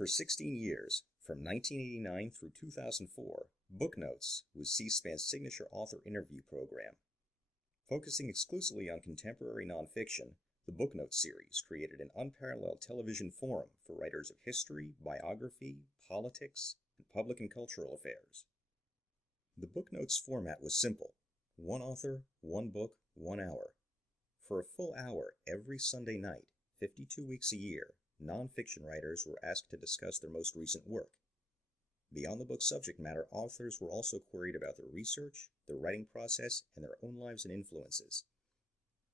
For 16 years, from 1989 through 2004, Booknotes was C-SPAN's signature author interview program. Focusing exclusively on contemporary nonfiction, the Booknotes series created an unparalleled television forum for writers of history, biography, politics, and public and cultural affairs. The Booknotes format was simple: one author, one book, 1 hour. For a full hour every Sunday night, 52 weeks a year, nonfiction writers were asked to discuss their most recent work. Beyond the book's subject matter, authors were also queried about their research, their writing process, and their own lives and influences.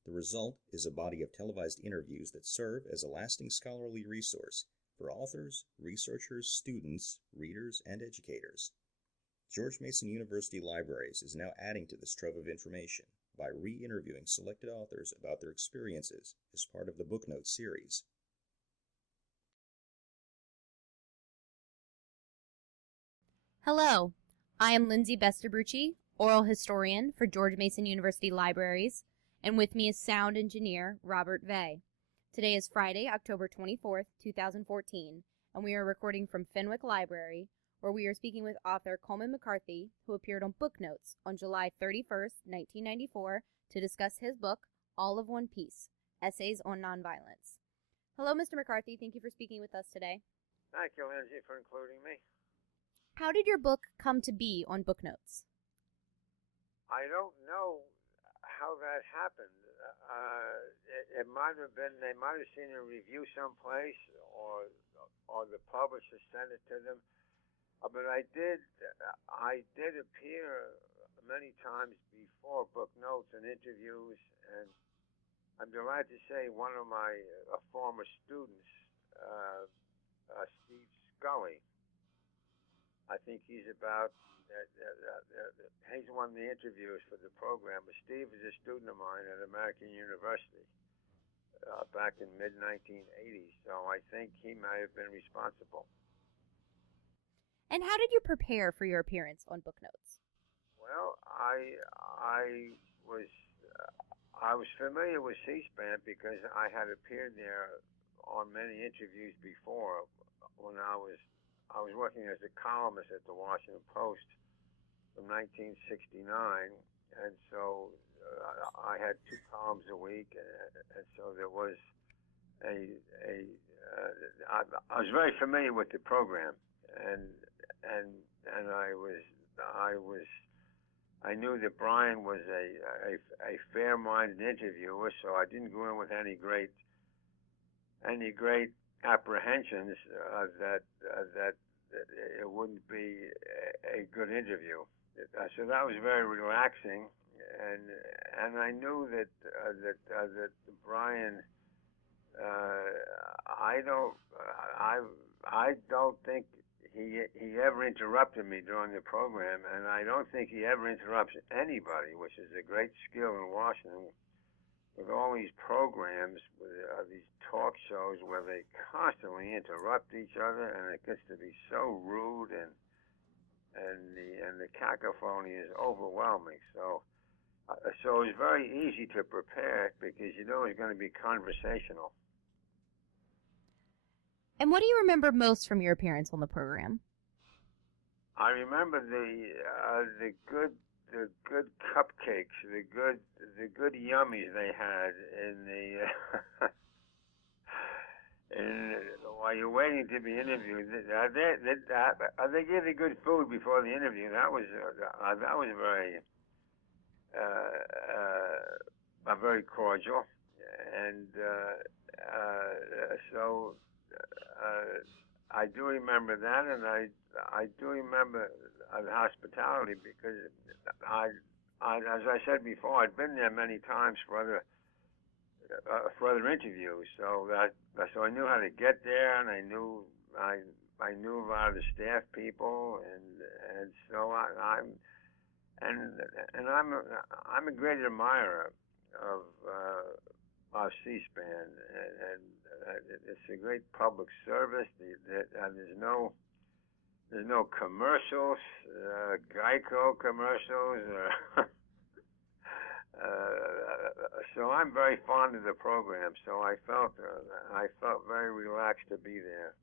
The result is a body of televised interviews that serve as a lasting scholarly resource for authors, researchers, students, readers, and educators. George Mason University Libraries is now adding to this trove of information by re-interviewing selected authors about their experiences as part of the Booknotes series. Hello, I am Lindsay Bestabucci, oral historian for George Mason University Libraries, and with me is sound engineer Robert Vey. Today is Friday, October 24th, 2014, and we are recording from Fenwick Library, where we are speaking with author Colman McCarthy, who appeared on Booknotes on July 31st, 1994, to discuss his book, All of One Piece, Essays on Nonviolence. Hello, Mr. McCarthy. Thank you for speaking with us today. Thank you, Lindsay, for including me. How did your book come to be on Booknotes? I don't know how that happened. It might have been, they might have seen a review someplace, or the publisher sent it to them. But I did appear many times before Booknotes in interviews, and I'm delighted to say one of my former students, Steve Scully, I think he's one of the interviewers for the program. But Steve is a student of mine at American University back in mid-1980s, so I think he may have been responsible. And how did you prepare for your appearance on Booknotes? Well, I was familiar with C-SPAN because I had appeared there on many interviews before when I was working as a columnist at the Washington Post from 1969, and so I had 2 columns a week, and so there was I was very familiar with the program, and I knew that Brian was a fair-minded interviewer, so I didn't go in with any great apprehensions that it wouldn't be a good interview. So that was very relaxing, and I knew that Brian. I don't think he ever interrupted me during the program, and I don't think he ever interrupts anybody, which is a great skill in Washington. With all these programs, with these talk shows where they constantly interrupt each other, and it gets to be so rude, and the cacophony is overwhelming. So it was very easy to prepare because you know it's going to be conversational. And what do you remember most from your appearance on the program? I remember the good cupcakes, the good yummies they had in the while you're waiting to be interviewed. They give you good food before the interview. That was very cordial, and so I do remember that, and I do remember the hospitality because as I said before, I'd been there many times for other interviews, so I knew how to get there, and I knew a lot of the staff people, and so I'm a great admirer of C-SPAN, and it's a great public service. There's no commercials, Geico commercials. So I'm very fond of the program. So I felt very relaxed to be there.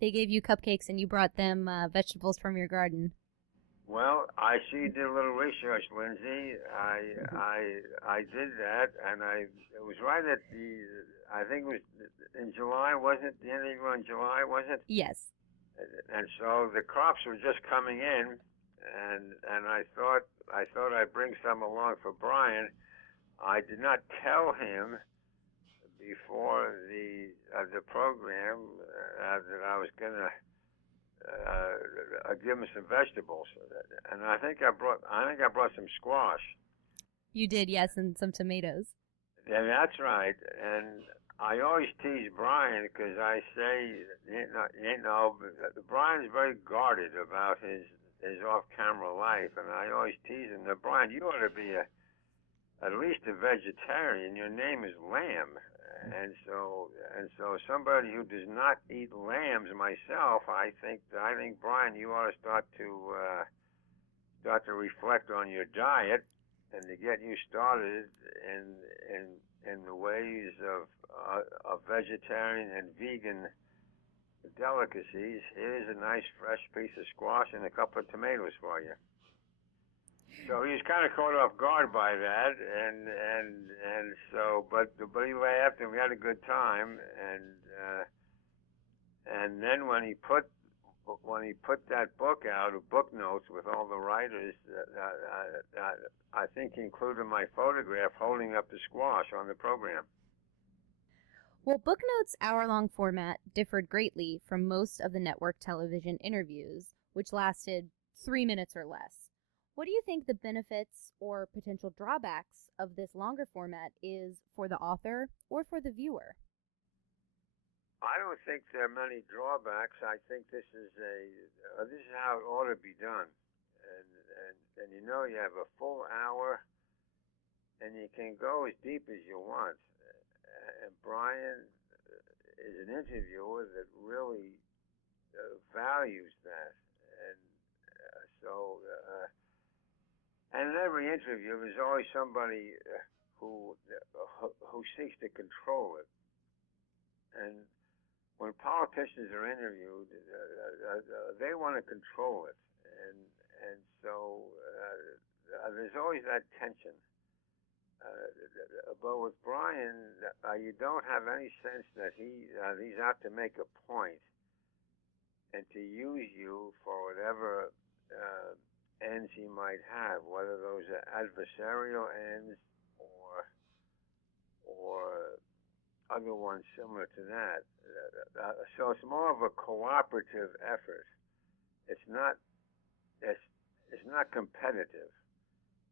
They gave you cupcakes and you brought them vegetables from your garden. Well, I see you did a little research, Lindsay. I did that, and it was right at I think it was in July, wasn't it? The interview in July, was it? Yes. And so the crops were just coming in, and I thought I'd bring some along for Brian. I did not tell him before the program that I was gonna give him some vegetables, and I think I brought some squash. You did, yes, and some tomatoes. Yeah, that's right. And I always tease Brian because I say, Brian's very guarded about his off-camera life, and I always tease him that, Brian, you ought to be at least a vegetarian. Your name is Lamb. And so somebody who does not eat lambs, myself, I think Brian, you ought to start to reflect on your diet and to get you started in the ways of vegetarian and vegan delicacies. Here's a nice fresh piece of squash and a couple of tomatoes for you. So he was kind of caught off guard by that, and so, but he laughed and we had a good time, and then when he put that book out of Booknotes with all the writers, I think he included my photograph holding up the squash on the program. Well, Booknotes' hour-long format differed greatly from most of the network television interviews, which lasted 3 minutes or less. What do you think the benefits or potential drawbacks of this longer format is for the author or for the viewer? I don't think there are many drawbacks. I think this is how it ought to be done, and you have a full hour, and you can go as deep as you want. And Brian is an interviewer that really values that, and so. And in every interview, there's always somebody who seeks to control it. And when politicians are interviewed, they want to control it, and so there's always that tension. But with Brian, you don't have any sense that he's out to make a point and to use you for whatever ends he might have, whether those are adversarial ends or other ones similar to that. So it's more of a cooperative effort. It's not competitive.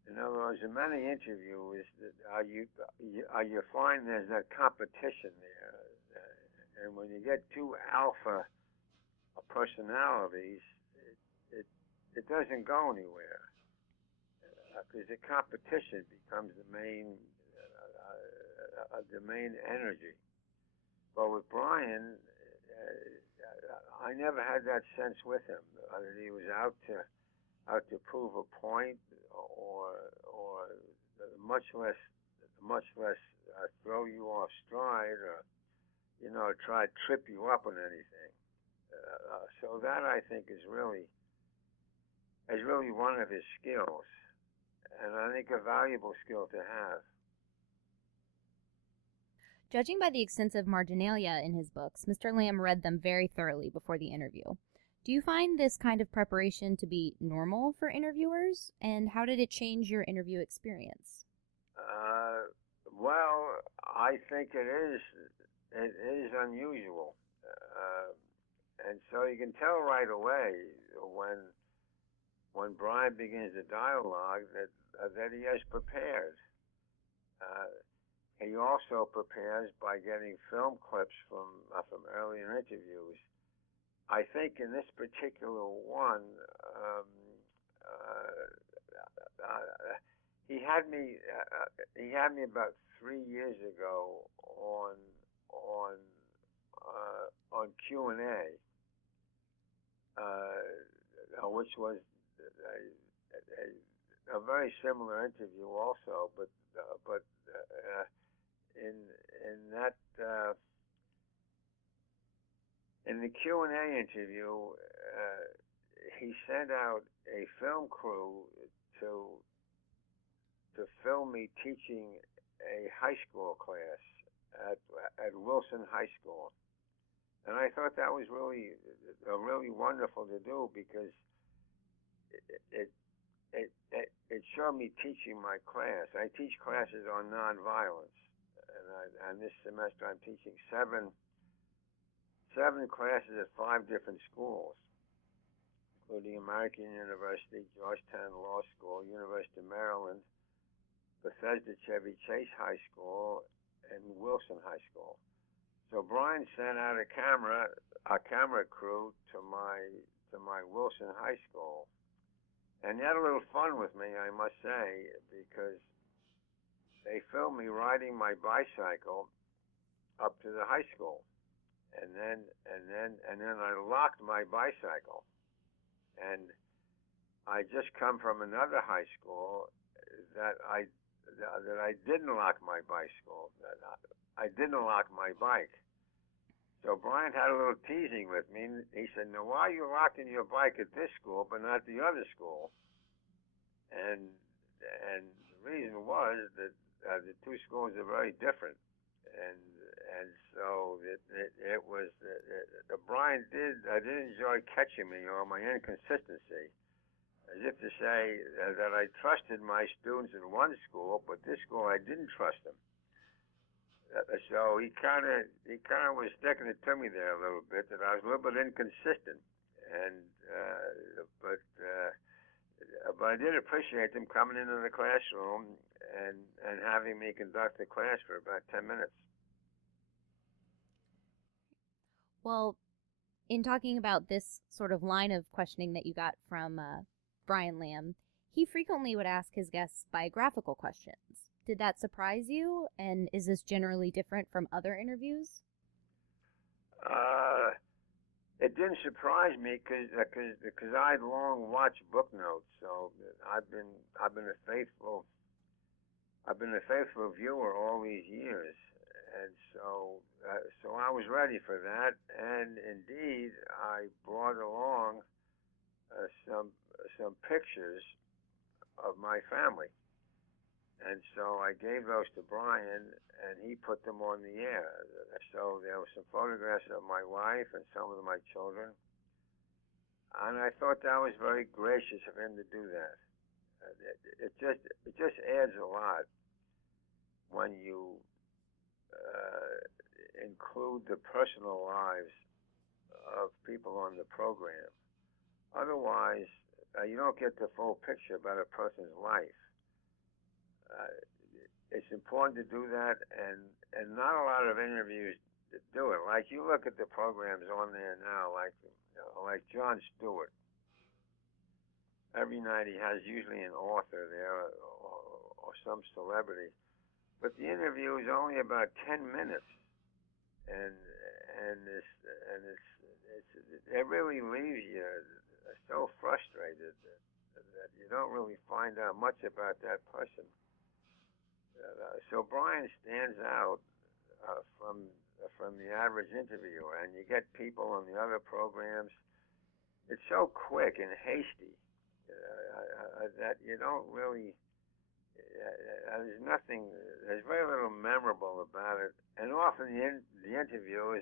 In other words, in many interviews, you find there's that competition there, and when you get two alpha personalities, it doesn't go anywhere because the competition becomes the main energy. But with Brian, I never had that sense with him that he was out to prove a point, or much less throw you off stride, or try to trip you up on anything. So that, I think, is really one of his skills, and I think a valuable skill to have. Judging by the extensive marginalia in his books, Mr. Lamb read them very thoroughly before the interview. Do you find this kind of preparation to be normal for interviewers, and how did it change your interview experience? Well, I think it is unusual, and so you can tell right away when Brian begins the dialogue that he has prepared. He also prepares by getting film clips from earlier interviews. I think in this particular one, he had me about 3 years ago on Q&A, which was a very similar interview also, but in the Q&A interview, he sent out a film crew to film me teaching a high school class at Wilson High School, and I thought that was really wonderful to do because it showed me teaching my class. I teach classes on nonviolence, and this semester I'm teaching seven classes at 5 different schools, including American University, Georgetown Law School, University of Maryland, Bethesda Chevy Chase High School, and Wilson High School. So Brian sent out a camera crew to my Wilson High School, and he had a little fun with me, I must say, because they filmed me riding my bicycle up to the high school, and then I locked my bicycle, and I just come from another high school that I didn't lock my bicycle, that I didn't lock my bike. So Brian had a little teasing with me. He said, "Now, why are you locking your bike at this school but not the other school?" And the reason was that the 2 schools are very different, and so it was Brian did enjoy catching me on my inconsistency, as if to say that I trusted my students in one school, but this school I didn't trust them. So he kind of was sticking it to me there a little bit, that I was a little bit inconsistent, but I did appreciate them coming into the classroom and having me conduct the class for about 10 minutes. Well, in talking about this sort of line of questioning that you got from Brian Lamb, he frequently would ask his guests biographical questions. Did that surprise you, and is this generally different from other interviews? It didn't surprise me because I'd long watched Booknotes, so I've been a faithful viewer all these years, and so I was ready for that, and indeed I brought along some pictures of my family. And so I gave those to Brian, and he put them on the air. So there were some photographs of my wife and some of my children, and I thought that was very gracious of him to do that. It just adds a lot when you include the personal lives of people on the program. Otherwise, you don't get the full picture about a person's life. It's important to do that, and not a lot of interviews do it. Like, you look at the programs on there now, like Jon Stewart. Every night he has usually an author there or some celebrity, but the interview is only about 10 minutes, and it really leaves you so frustrated that you don't really find out much about that person. So Brian stands out from the average interviewer, and you get people on the other programs. It's so quick and hasty that you don't really. There's very little memorable about it, and often the interview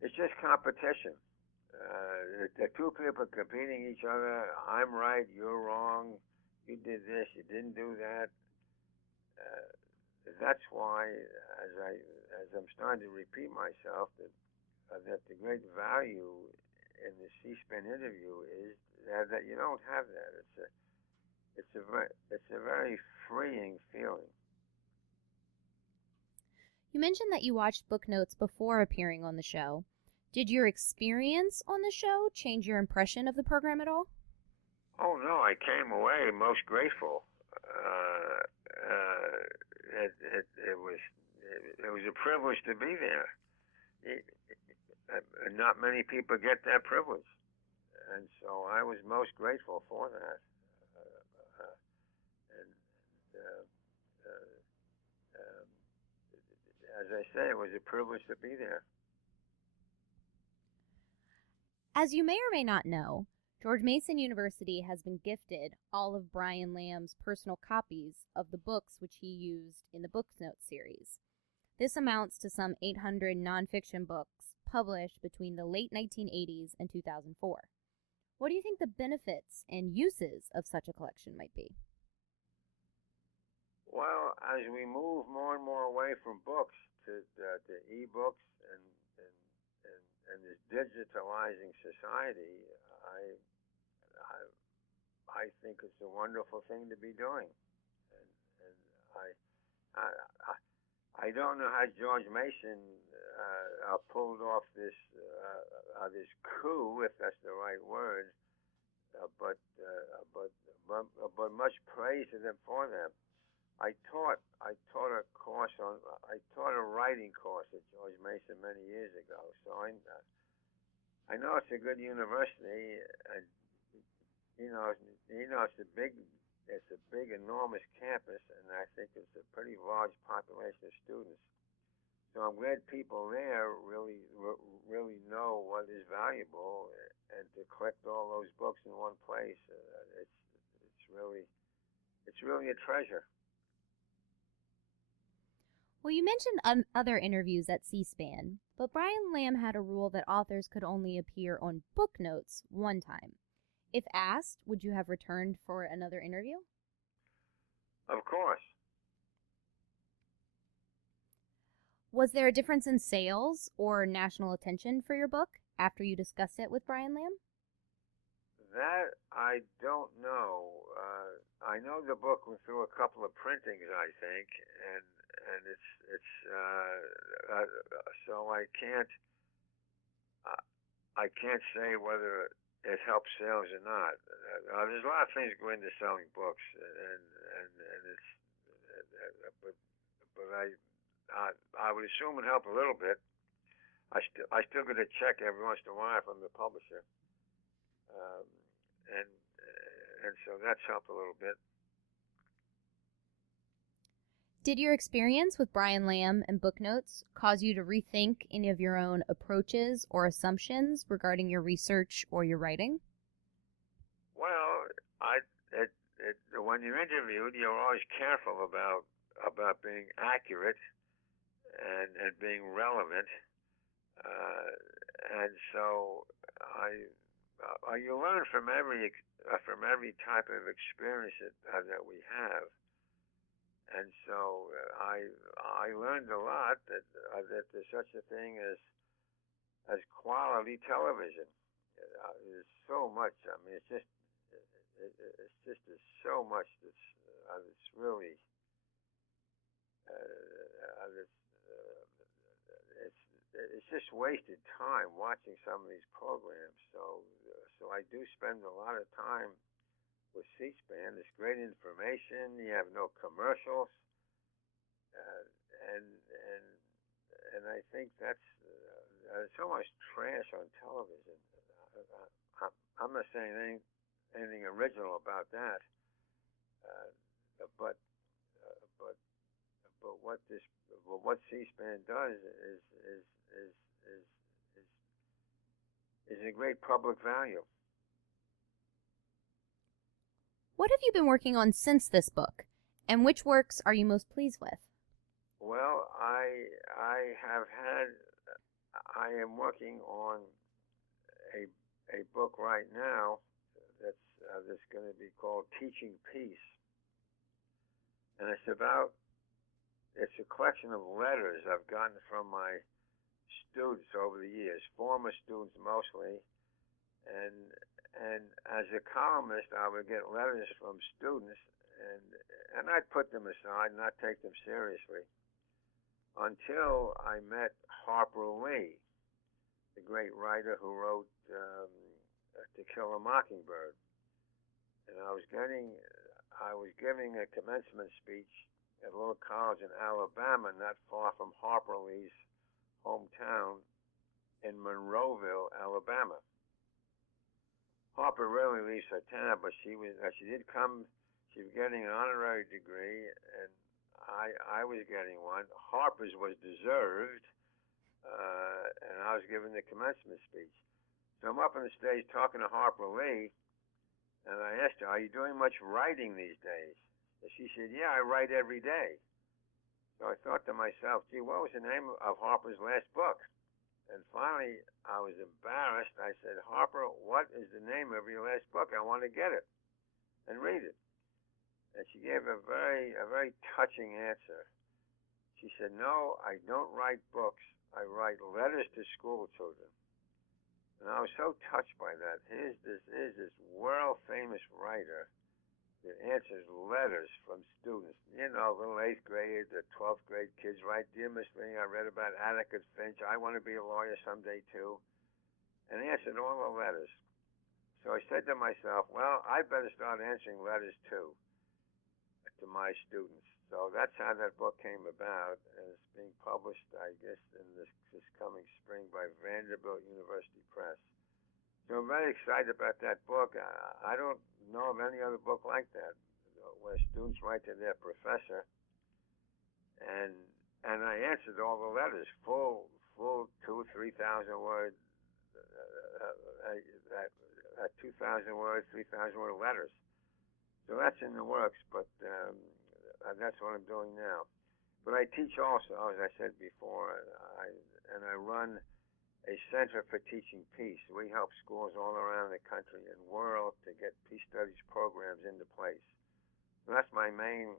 it's just competition. The 2 people competing each other. I'm right, you're wrong. You did this, you didn't do that. That's why, as I'm starting to repeat myself, that the great value in the C-SPAN interview is that you don't have that. It's a very freeing feeling. You mentioned that you watched Booknotes before appearing on the show. Did your experience on the show change your impression of the program at all? Oh no, I came away most grateful. It was a privilege to be there. Not many people get that privilege, and so I was most grateful for that. As I say, it was a privilege to be there. As you may or may not know, George Mason University has been gifted all of Brian Lamb's personal copies of the books which he used in the Booknotes series. This amounts to some 800 nonfiction books published between the late 1980s and 2004. What do you think the benefits and uses of such a collection might be? Well, as we move more and more away from books to e-books and this digitalizing society, I think it's a wonderful thing to be doing, and I don't know how George Mason pulled off this coup, if that's the right word, but much praise to them for them. I taught a writing course at George Mason many years ago, so I know it's a good university, and it's a big, enormous campus, and I think it's a pretty large population of students. So I'm glad people there really know what is valuable, and to collect all those books in one place, it's really a treasure. Well, you mentioned other interviews at C-SPAN, but Brian Lamb had a rule that authors could only appear on Booknotes one time. If asked, would you have returned for another interview? Of course. Was there a difference in sales or national attention for your book after you discussed it with Brian Lamb? That I don't know. I know the book went through a couple of printings, I think, and so I can't say whether it helps sales or not. There's a lot of things go into selling books, but I would assume it helped a little bit. I still get a check every once in a while from the publisher, and so that's helped a little bit. Did your experience with Brian Lamb and Booknotes cause you to rethink any of your own approaches or assumptions regarding your research or your writing? Well, when you're interviewed, you're always careful about being accurate and being relevant, and so you learn from every type of experience that we have. And so I learned a lot that there's such a thing as quality television. There's so much. I mean, it's just there's so much that's really it's just wasted time watching some of these programs. So I do spend a lot of time with C-SPAN. There's great information. You have no commercials, and I think that's there's so much trash on television. I'm not saying anything original about that, but what C-SPAN does is a great public value. What have you been working on since this book, and which works are you most pleased with? Well, I am working on a book right now that's going to be called Teaching Peace, and it's a collection of letters I've gotten from my students over the years, former students mostly, and as a columnist, I would get letters from students, and I'd put them aside and not take them seriously until I met Harper Lee, the great writer who wrote To Kill a Mockingbird. And I was giving a commencement speech at a little college in Alabama, not far from Harper Lee's hometown in Monroeville, Alabama. Harper rarely leaves her town, but she did come. She was getting an honorary degree, and I was getting one. Harper's was deserved, and I was giving the commencement speech. So I'm up on the stage talking to Harper Lee, and I asked her, "Are you doing much writing these days?" And she said, "Yeah, I write every day." So I thought to myself, "Gee, what was the name of Harper's last book?" And finally, I was embarrassed. I said, "Harper, what is the name of your last book? I want to get it and read it." And she gave a very touching answer. She said, "No, I don't write books. I write letters to school children." And I was so touched by that. Here's this world-famous writer that answers letters from students. You know, little 8th grade, the 12th grade kids write, "Dear Miss Lee, I read about Atticus Finch. I want to be a lawyer someday too." And answered all the letters. So I said to myself, well, I better start answering letters too to my students. So that's how that book came about, and it's being published, I guess, in this coming spring by Vanderbilt University Press. So I'm very excited about that book. I don't know of any other book like that, where students write to their professor, and I answered all the letters, full 2,000-3,000 word, 2,000 word, 3,000 word letters. So that's in the works, but that's what I'm doing now. But I teach also, as I said before, and I run a Center for Teaching Peace. We help schools all around the country and world to get peace studies programs into place. So that's my main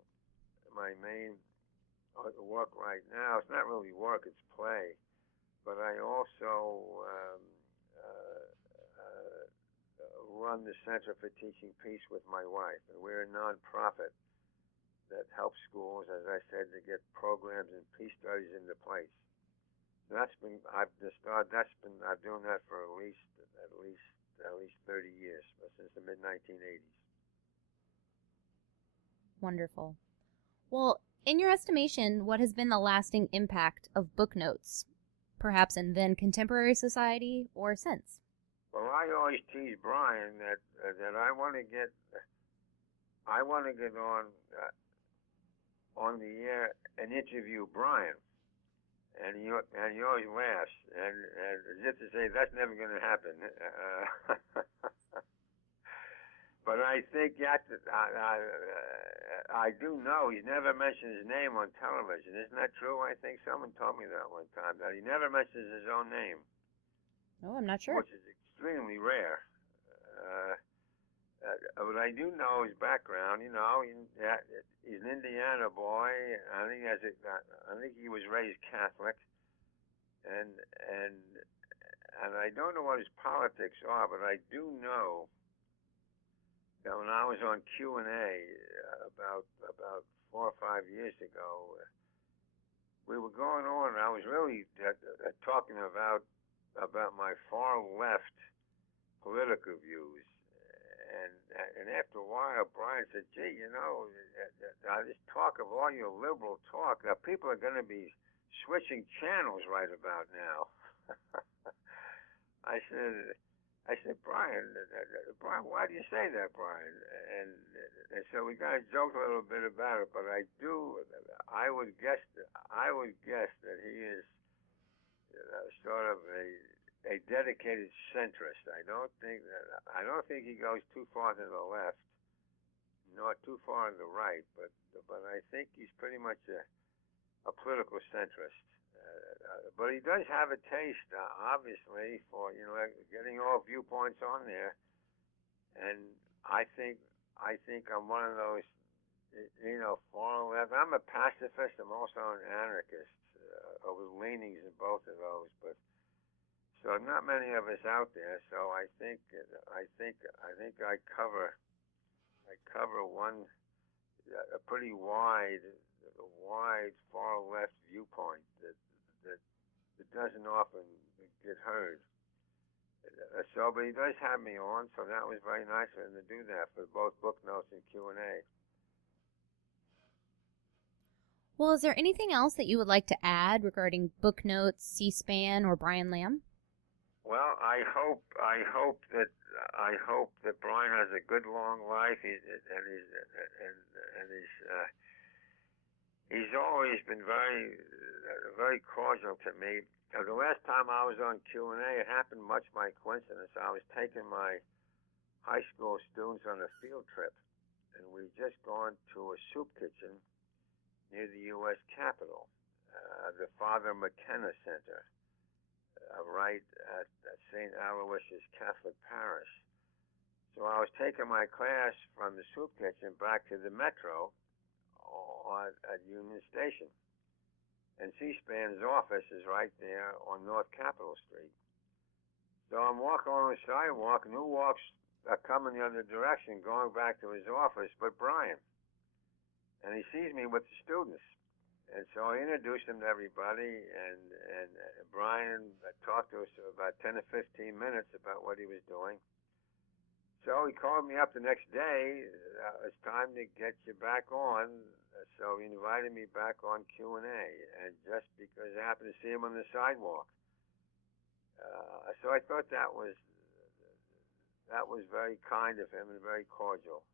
work right now. It's not really work, it's play. But I also run the Center for Teaching Peace with my wife, and we're a nonprofit that helps schools, as I said, to get programs and peace studies into place. So I've been doing that for at least 30 years, since the mid 1980s. Wonderful. Well, in your estimation, what has been the lasting impact of Booknotes, perhaps in then contemporary society or since? Well, I always tease Brian that I want to get on the air and interview Brian, and he always laughs, and as if to say that's never going to happen. But I think I do know he's never mentioned his name on television. Isn't that true? I think someone told me that one time, that he never mentions his own name. Oh, I'm not sure. Which is extremely rare. But I do know his background. You know, he's an Indiana boy. I think he was raised Catholic, and I don't know what his politics are, but I do know that when I was on Q&A about 4 or 5 years ago, we were going on, and I was really talking about my far left political views. And after a while, Brian said, "Gee, you know, this talk of all your liberal talk, people are going to be switching channels right about now." I said, Brian, why do you say that, Brian? And so we kind of joked a little bit about it, but I would guess that he is sort of a dedicated centrist. I don't think he goes too far to the left, nor too far to the right, but I think he's pretty much a political centrist. But he does have a taste, obviously, for getting all viewpoints on there, and I think I'm one of those, far left. I'm a pacifist. I'm also an anarchist, with leanings in both of those, but. So not many of us out there. So I think I cover a pretty wide far left viewpoint that doesn't often get heard. But he does have me on, so that was very nice of him to do that for both Booknotes and Q&A. Well, is there anything else that you would like to add regarding Booknotes, C-SPAN, or Brian Lamb? Well, I hope that Brian has a good long life, he's always been very cordial to me, The last time I was on Q&A, it happened much by coincidence. I was taking my high school students on a field trip, and we'd just gone to a soup kitchen near the U.S. Capitol, the Father McKenna Center, right at St. Aloysius Catholic Parish. So I was taking my class from the soup kitchen back to the Metro at Union Station. And C-SPAN's office is right there on North Capitol Street. So I'm walking along the sidewalk, and who walks coming the other direction, going back to his office, but Brian. And he sees me with the students. And so I introduced him to everybody, and Brian talked to us for about 10 or 15 minutes about what he was doing. So he called me up the next day. It's time to get you back on. So he invited me back on Q&A, and just because I happened to see him on the sidewalk. So I thought that was very kind of him and very cordial.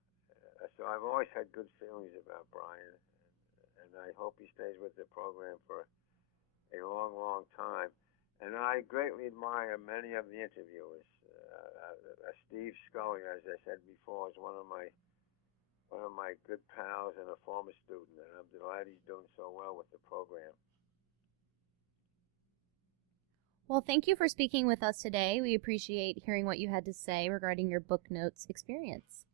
So I've always had good feelings about Brian, and I hope he stays with the program for a long, long time. And I greatly admire many of the interviewers. Steve Scully, as I said before, is one of my good pals and a former student, and I'm delighted he's doing so well with the program. Well, thank you for speaking with us today. We appreciate hearing what you had to say regarding your Booknotes experience.